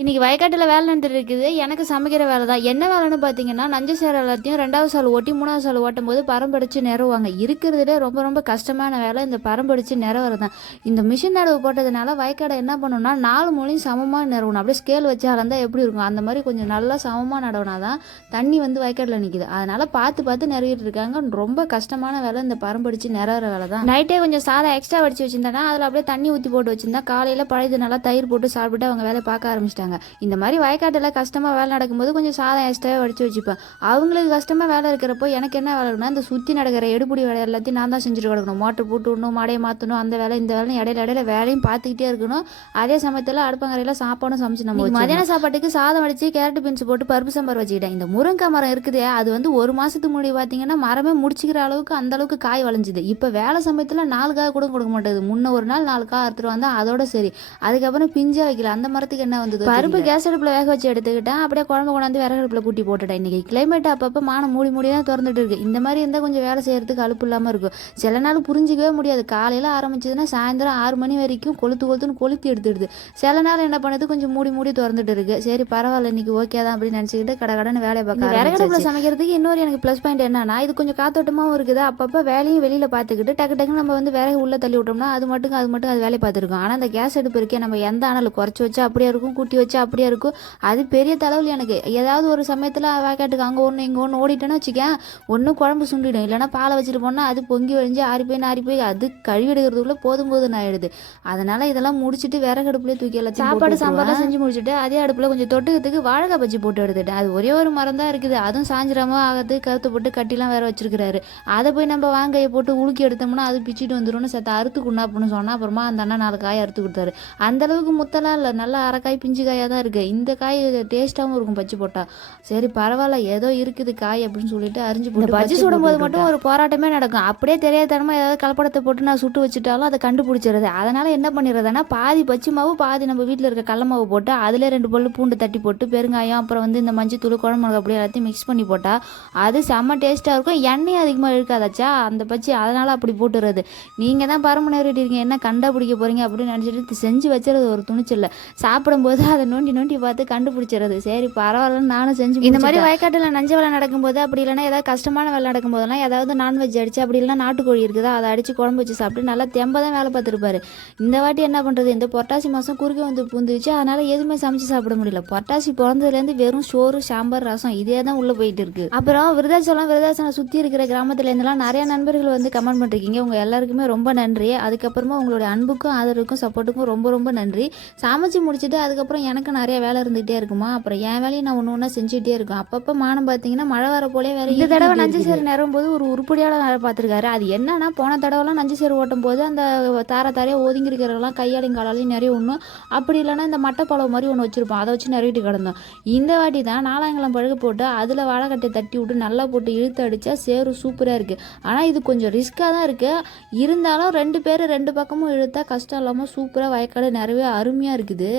இன்றைக்கி வயக்காட்டில் வேலை நடந்துட்டு இருக்குது. எனக்கு சமைக்கிற வேலை தான் என்ன வேலைன்னு பார்த்தீங்கன்னா நஞ்சு சேர எல்லாத்தையும் ரெண்டாவது சால் ஓட்டி மூணாவது சால் ஓட்டும் போது பரம்படிச்சு நிறவுவாங்க இருக்கிறதுலே ரொம்ப ரொம்ப கஷ்டமான வேலை இந்த பரம்படிச்சு நிறவுறது தான் இந்த மிஷின் நடவு போட்டதுனால வயக்காடை என்ன பண்ணணும்னா நாலு மூலையும் சமமாக நிறவணும் அப்படியே ஸ்கேல் வச்சு அளந்தா எப்படி இருக்கும்? அந்த மாதிரி கொஞ்சம் நல்லா சமமாக நடவுனா தான் தண்ணி வந்து வயக்காட்டில் நிற்கிது அதனால் பார்த்து பார்த்து நிறவிட்டு இருக்காங்க. ரொம்ப கஷ்டமான வேலை இந்த பரம்படிச்சு நிறவுற வேலை தான் நைட்டே கொஞ்சம் சாதம் எக்ஸ்ட்ரா வடிச்சு வச்சுருந்தேன்னா அதில் அப்படியே தண்ணி ஊற்றி போட்டு வச்சுருந்தா காலையில் பழையது நல்லா தயிர் போட்டு சாப்பிட்டு அவங்க வேலை பார்க்க ஆரம்பிச்சிட்டாங்க. இந்த மாதிரி வயக்காட்டில் கஷ்டமாக வேலை நடக்கும்போது கொஞ்சம் சாதம் எக்ஸ்ட்ராவே வடிச்சு வச்சுப்பேன். அவங்களுக்கு கஷ்டமாக வேலை இருக்கிறப்போ எனக்கு என்ன வேலை இருக்குன்னா இந்த சுற்றி நடக்கிற எடுபடி வேலை எல்லாத்தையும் நான் தான் செஞ்சுட்டு கிடக்கணும். மோட்டர் போட்டு விடணும் மாடையை மாற்றணும் அந்த வேலை இந்த வேலை இடையில இடையில வேலையும் பார்த்துக்கிட்டே இருக்கணும். அதே சமயத்தில் அடுப்பங்கரையில் சாப்பாடும் சமைச்சு நம்ம. மதியான சாப்பாட்டுக்கு சாதம் வடிச்சு கேரட் பீன்ஸ் போட்டு பருப்பு சாம்பார் வச்சுக்கிட்டேன். இந்த முருங்கை மரம் இருக்குது அது வந்து ஒரு மாதத்துக்கு முன்னாடி பார்த்தீங்கன்னா மரமே முடிச்சுக்கிற அளவுக்கு அந்த அளவுக்கு காய் வளைஞ்சுது. இப்போ வேலை சமயத்தில் நாலு காய் கூட கொடுக்க மாட்டேது முன்ன ஒரு நாள் நாலு காய் அறுத்துட்டு வந்தா அதோட சரி. அதுக்கப்புறம் பிஞ்சா வைக்கல. அந்த மரத்துக்கு என்ன வந்தது? பருப்பு கேஸ் அடுப்பில் வேக வச்சு எடுத்துக்கிட்டேன். அப்படியே குழம்பு கொண்டாந்து விறகு அடுப்பில் கூட்டி போட்டுட்டேன் இன்னைக்கு. கிளைமேட் அப்பப்போ மானம் மூடி மூடி தான் திறந்துட்டு இருக்கு. இந்த மாதிரி இருந்தால் கொஞ்சம் வேலை செய்யறதுக்கு அலுப்பு இல்லாமல் இருக்கும். சில நாள் புரிஞ்சிக்கவே முடியாது. காலையில் ஆரம்பிச்சதுன்னா சாயந்தரம் ஆறு மணி வரைக்கும் கொளுத்து கொளுத்துன்னு கொளுத்தி எடுத்துடுது. சில நாள் என்ன பண்ணுது? கொஞ்சம் மூடி மூடி திறந்துட்டு இருக்கு. சரி பரவாயில்ல இன்னைக்கு ஓகே தான் அப்படின்னு நினச்சிக்கிட்டு கடை கடன் வேலையை பார்க்க விறகு அடுப்பில் சமைக்கிறதுக்கு இன்னொரு எனக்கு ப்ளஸ் பாயிண்ட் என்னன்னா இது கொஞ்சம் காத்தோட்டமாகவும் இருக்குது. அப்பப்போ வேலையும் வெளியில் பார்த்துக்கிட்டு டக்கு டக்குன்னு நம்ம வந்து விறகு உள்ளே தள்ளி விட்டோம்னா அது மட்டும் அது மட்டும் அது வேலையை பார்த்துருக்கோம். ஆனால் அந்த கேஸ் அடுப்பு இருக்கே நம்ம எந்த அனல் குறைச்சி வச்சா அப்படியே இருக்கும் கூட்டி வச்சா அப்படியே இருக்கும். அது பெரிய தலைவலி எனக்கு. ஏதாவது ஒரு சமயத்தில் வேக்காட்டுக்கு அங்கே ஒன்று இங்கே ஒன்று ஓடிட்டேன்னு வச்சுக்கேன் ஒன்று குழம்பு சுண்டிடும். இல்லைன்னா பாலை வச்சுட்டு போனால் அது பொங்கி வழிஞ்சு ஆறி போய் நாரி போய் அது கழுவி எடுக்கிறதுக்குள்ளே போதும் போதும் ஆயிடுது. அதனால இதெல்லாம் முடிச்சுட்டு விறகு அடுப்புலேயே தூக்கி எல்லாம் சாப்பாடு சாம்பார்லாம் செஞ்சு முடிச்சுட்டு அதே அடுப்பில் கொஞ்சம் தொட்டுக்கிறதுக்கு வாழைக்காய் பஜ்ஜி போட்டு எடுத்துட்டேன். அது ஒரே ஒரு மரம் தான் இருக்குது. அதுவும் சாஞ்சிராம ஆகுது கருத்து போட்டு கட்டிலாம் வேற வச்சிருக்கிறாரு. அதை போய் நம்ம வாங்காயை போட்டு உலுக்கி எடுத்தோம்னா அது பிச்சுட்டு வந்துரும்னு செத்த அறுத்து குண்ணாப்புன்னு சொன்னா அப்புறமா அந்த அண்ணா நாலு காய் அறுத்து கொடுத்தாரு. அந்த அளவுக்கு முத்தலாம் இல்லை. நல்லா அரைக்காய் பிஞ்சு காயாக தான் இருக்கு. இந்த காய் டேஸ்ட்டாகவும் இருக்கும் பஜ்ஜி போட்டா. சரி பரவாயில்ல ஏதோ இருக்குது காய் அப்படின்னு சொல்லிட்டு அரிஞ்சு போட்டு பஜ்ஜி சுடும்போது மட்டும் ஒரு போராட்டமே நடக்கும். அப்படியே தெரியாதனமா ஏதாவது கலப்படத்தை போட்டு நான் சுட்டு வச்சுட்டாலும் அதை கண்டுபிடிச்சிடுறது. அதனால என்ன பண்ணிடுறதுன்னா பாதி பச்சை மாவு பாதி நம்ம வீட்டில் இருக்க கடல மாவு போட்டு அதில் ரெண்டு பல்லு பூண்டு தட்டி போட்டு பெருங்காயம் அப்புறம் வந்து இந்த மஞ்சள் தூள் குழம்பு மிளகா அப்படியே எல்லாத்தையும் மிக்ஸ் பண்ணி போட்டா அது செம்ம டேஸ்ட்டாக இருக்கும். எண்ணெயும் அதிகமாக இழுக்காதாச்சா அந்த பச்சி அதனால அப்படி போட்டுறது நீங்கள் தான் பரம நேரிட்டீங்க என்ன கண்டுபிடிக்க போறீங்க அப்படின்னு நினச்சிட்டு செஞ்சு வச்சுறது ஒரு துணிச்சல்ல. சாப்பிடும்போது அதை நோண்டி நோண்டி பார்த்து கண்டுபிடிச்சிடுறது. சரி பரவாயில்லன்னு நானும் செஞ்சு இந்த மாதிரி வயக்காட்டில் நஞ்ச வேலை நடக்கும்போது அப்படி இல்லைன்னா ஏதாவது கஷ்டமான வேலை நடக்கும்போதெல்லாம் ஏதாவது நான்வெஜ் அடிச்சு அப்படி இல்லைன்னா நாட்டுக்கோழி இருக்குதா? அதை அடிச்சு குழம்பு வச்சு சாப்பிட்டு நல்லா தெம்ப தான் வேலை பார்த்துருப்பாரு. இந்த வாட்டி என்ன பண்ணுறது இந்த புரட்டாசி மாதம் குறுக்க வந்து பூந்துச்சு அதனால எதுவுமே சமைச்சு சாப்பிட முடியல. புரட்டாசி பிறந்ததுலேருந்து வெறும் சோறு சாம்பார் ரசம் இதே தான் உள்ளே போயிட்டு இருக்கு. அப்புறம் விருதாச்சலம் விருதாச்சலம் சுற்றி இருக்கிற கிராமத்துல இருந்தெல்லாம் நிறைய நண்பர்கள் வந்து கமெண்ட் பண்ணிருக்கீங்க. உங்கள் எல்லாருக்குமே ரொம்ப நன்றி. அதுக்கப்புறமா உங்களுடைய அன்புக்கும் ஆதரவுக்கும் சப்போர்ட்டுக்கும் ரொம்ப ரொம்ப நன்றி. சமைச்சு முடிச்சுட்டு அதுக்கப்புறம் எனக்கு நிறைய வேலை இருந்துகிட்டே இருக்குமா? அப்புறம் என் வேலையை நான் ஒன்று ஒன்றா செஞ்சுட்டே இருக்கும் அப்பப்போ மானம் பார்த்தீங்கன்னா மழை வர போலே வேற இந்த தடவை நஞ்சு சேர் நிறம் போது ஒரு உருப்படியான வேலை பார்த்துருக்காரு. அது என்னன்னா போன தடவைலாம் நஞ்சு சேர் ஓட்டும் போது அந்த தார தாரையாக ஒதுங்கி இருக்கிறதெல்லாம் கையாலையும் காலாலையும் நிறைய ஒன்றும் அப்படி இல்லைன்னா இந்த மட்டைப்பழம் மாதிரி ஒன்று வச்சுருப்போம். அதை வச்சு நிறையிட்டு கிடந்தோம். இந்த வாட்டி தான் நாலாங்கலம் பழுகு போட்டு அதில் வாழைக்கட்டை தட்டி விட்டு நல்லா போட்டு இழுத்து அடித்தா சேரு சூப்பராக இருக்குது ஆனால் இது கொஞ்சம் ரிஸ்க்காக தான் இருக்குது இருந்தாலும் ரெண்டு பேர் ரெண்டு பக்கமும் இழுத்தா கஷ்டம் இல்லாமல் சூப்பராக வயக்காடு நிறையவே அருமையாக இருக்குது.